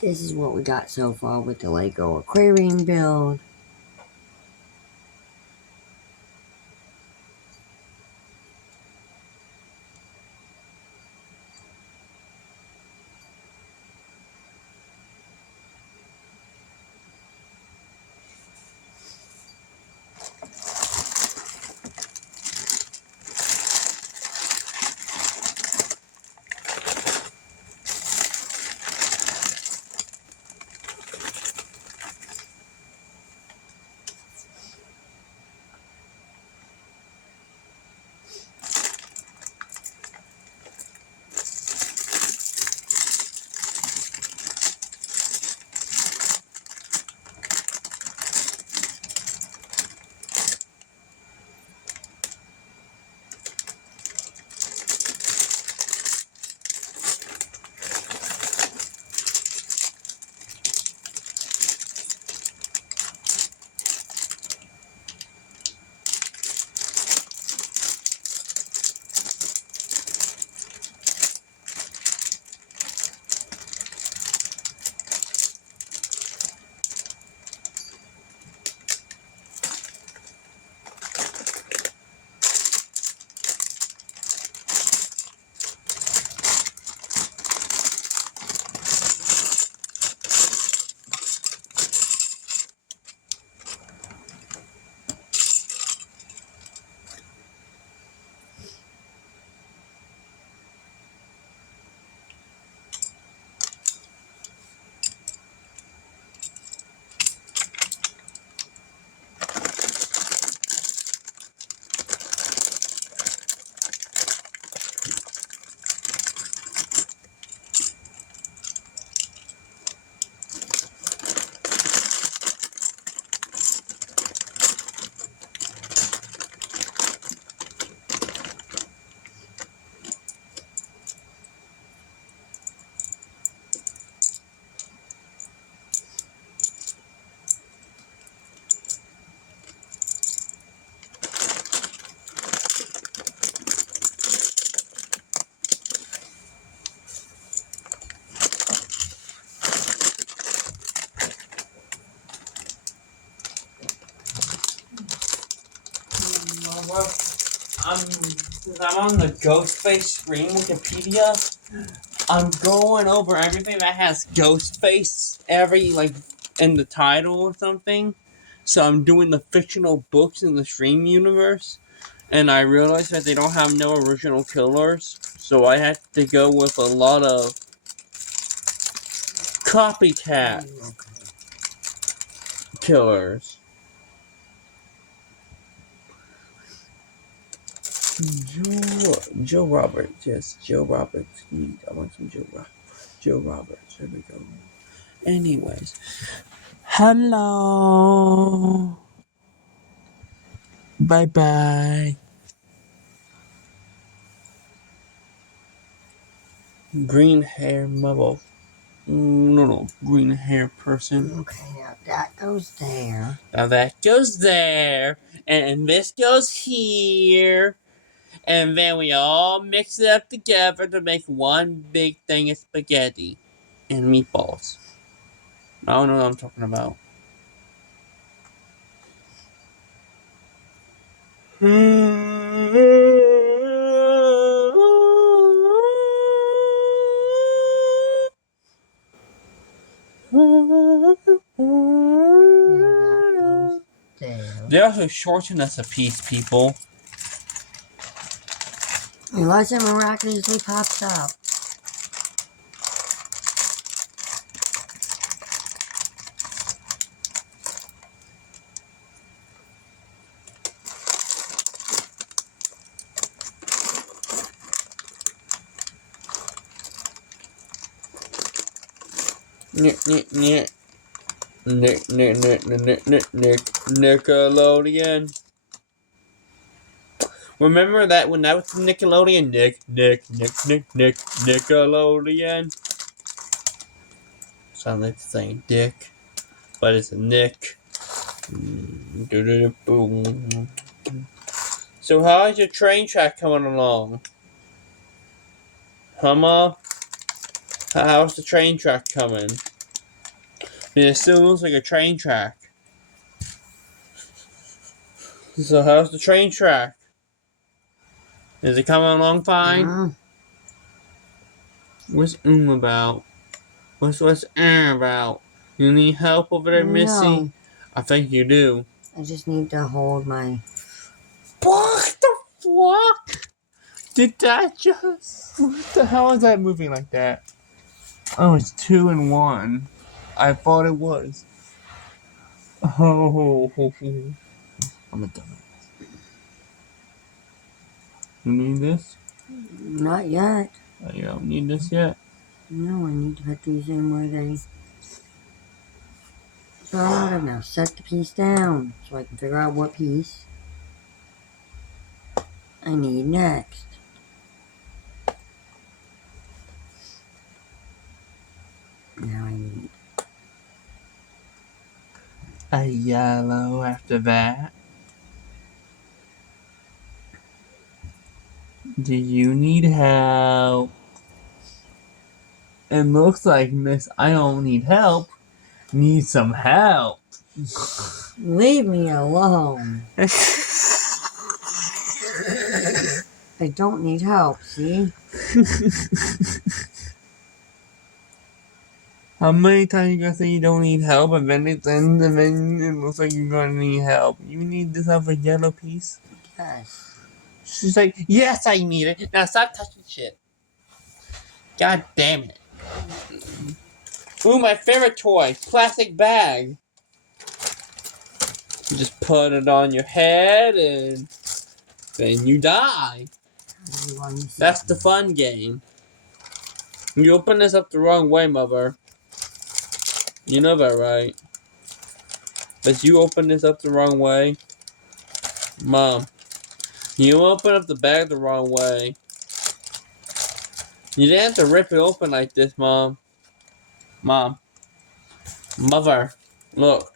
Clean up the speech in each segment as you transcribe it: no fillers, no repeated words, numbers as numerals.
this is what we got so far with the Lego aquarium build. Since I'm on the Ghostface screen Wikipedia, I'm going over everything that has Ghostface in the title or something. So I'm doing the fictional books in the stream universe, and I realized that they don't have no original killers, so I had to go with a lot of copycat killers. Joe Roberts, yes, Joe Roberts. I want some Joe Roberts. There we go. Anyways, hello. Bye bye. Green hair mubble. No, green hair person. Okay, now that goes there. Now that goes there, and this goes here. And then we all mix it up together to make one big thing of spaghetti and meatballs. I don't know what I'm talking about. They also shorten us a piece, people. Unless it miraculously pops up. Nickelodeon. Remember that when that was Nickelodeon? Nickelodeon. Sound like saying dick, but it's a Nick. So how's your train track coming along? How's the train track coming? It still looks like a train track. So how's the train track? Is it coming along fine? What's about? What's about? You need help over there, Missy? No. I think you do. I just need to hold my... What the fuck? Did that just... What the hell is that moving like that? Oh, it's 2 and 1. I thought it was. Oh, I'm a dumbass. You need this? Not yet. Oh, you don't need this yet? No, I need to put these in where they start out of. Now set the piece down so I can figure out what piece I need next. Now I need a yellow after that. Do you need help? It looks like Miss I don't need help. Need some help. Leave me alone. I don't need help, see? How many times you gonna say you don't need help and then it looks like you're gonna need help? You need this other yellow piece? Yes. She's like, yes, I need it. Now stop touching shit. God damn it. Ooh, my favorite toy. Plastic bag. You just put it on your head and then you die. That's the fun game. You open this up the wrong way, Mother. You know that, right? But you open this up the wrong way. Mom. You open up the bag the wrong way. You didn't have to rip it open like this, Mom. Mom. Mother. Look.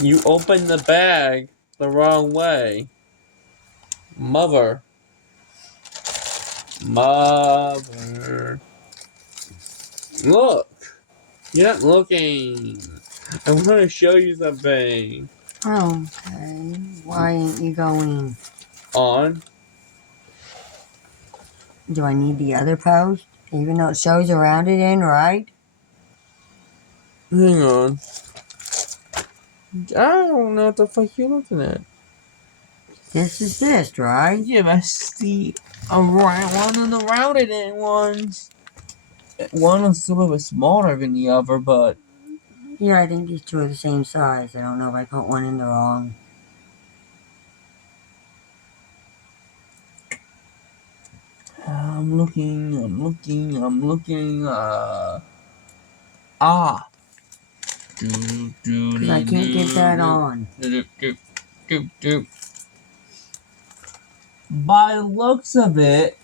You opened the bag the wrong way. Mother. Mother. Look. You're not looking. I want to show you something. Okay. Why ain't you going? On. Do I need the other post? Even though it shows around it in, right? Hang on. I don't know what the fuck you're looking at. This is this, right? Yeah, that's the one of the rounded in ones. One is a little bit smaller than the other, but Yeah, I think these two are the same size. I don't know if I put one in the wrong. I'm looking. Ah. Because I can't get that on. By the looks of it,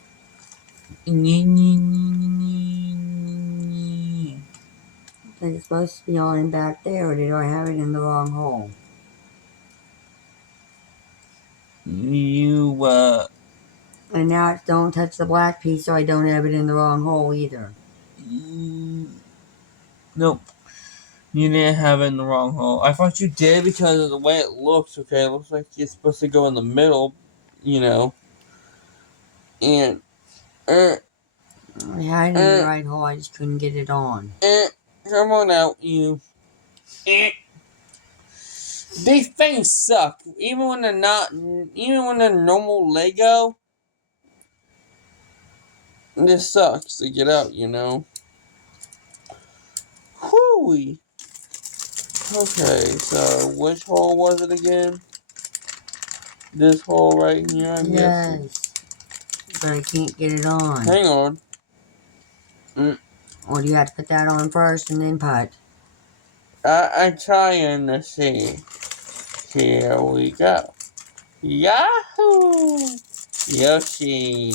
Is it supposed to be on back there, or did I have it in the wrong hole? you And now it's don't touch the black piece, so I don't have it in the wrong hole either. nope. You didn't have it in the wrong hole. I thought you did because of the way it looks, okay? It looks like it's supposed to go in the middle, you know. And, I had it in the right hole, I just couldn't get it on. come on out, you. These things suck. Even when they're normal Lego, this sucks to get out, you know. Whoo! Okay, so which hole was it again? This hole right here, I'm guessing. Yes. But I can't get it on. Hang on. Or do you have to put that on first and then put? I'm trying to see. Here we go. Yahoo! Yoshi.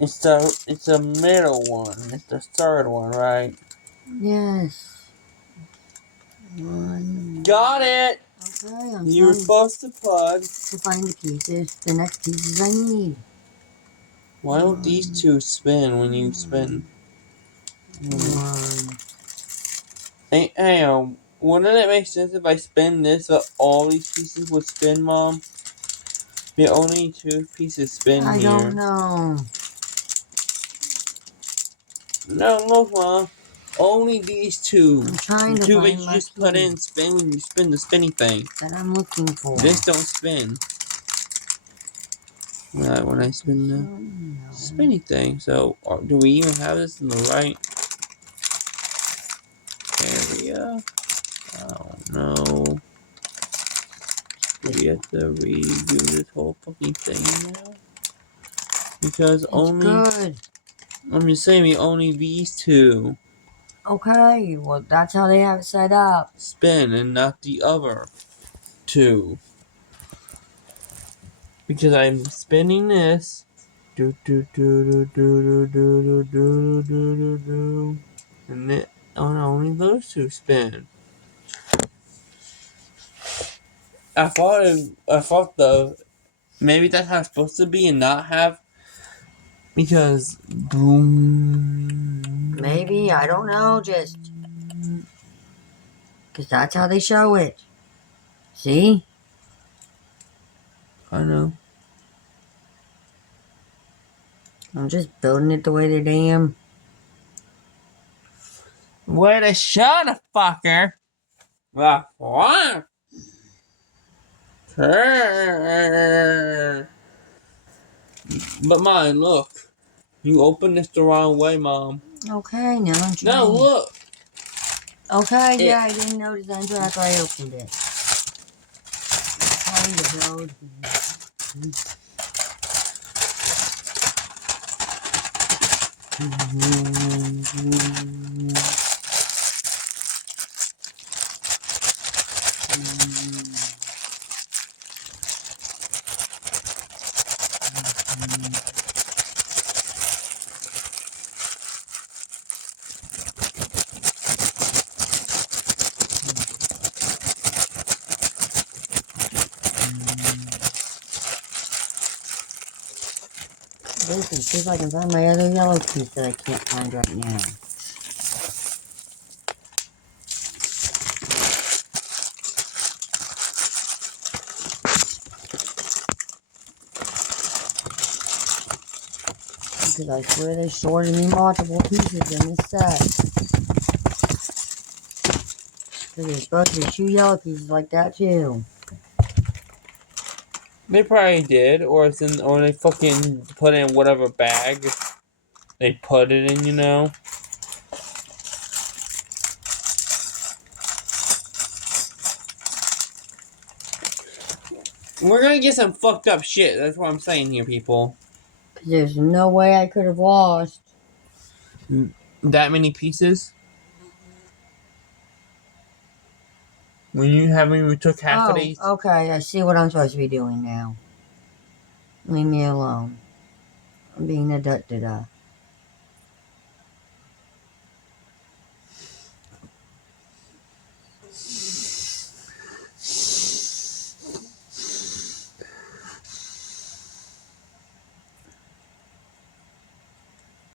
It's the middle one. It's the third one, right? Yes. One. Got it! Okay, I'm You were trying supposed to plug. to find the pieces, the next pieces I need. Why don't these two spin when you spin? One. Hey, wouldn't it make sense if I spin this, but all these pieces would spin, Mom? The only 2 pieces spin I here. don't know. No, look, Mom. Only these 2. I'm trying The to 2 that find you my just put key in spin when you spin the spinny thing. that I'm looking for. This don't spin. When I spin the spinny thing. So, do we even have this in the right area? I don't know. Do we have to redo this whole fucking thing now? Because It's good. I'm just saying, only these 2 Okay, well, that's how they have it set up. spin and not the other 2. Because I'm spinning this. Do do do do do do do do do do do. And then only those 2 spin. I thought maybe that's how it's supposed to be and not have, because boom. Maybe, I don't know, just because that's how they show it. See? I know. I'm just building it the way they damn. Way to show the fucker. What? But Mom, look. You opened this the wrong way, Mom. Okay, now I'm trying. No, look. Okay, yeah, I didn't notice that until after I opened it. Trying to build. Listen, see if I can find my other yellow piece that I can't find right now. Because I swear they shorted me multiple pieces in this set. Because there's supposed to be 2 yellow pieces like that too. They probably did, or they fucking put it in whatever bag they put it in, you know. We're gonna get some fucked up shit. That's what I'm saying here, people. Because there's no way I could have lost. That many pieces. We took half of these. Okay, I see what I'm supposed to be doing now. Leave me alone. I'm being a da-da-da.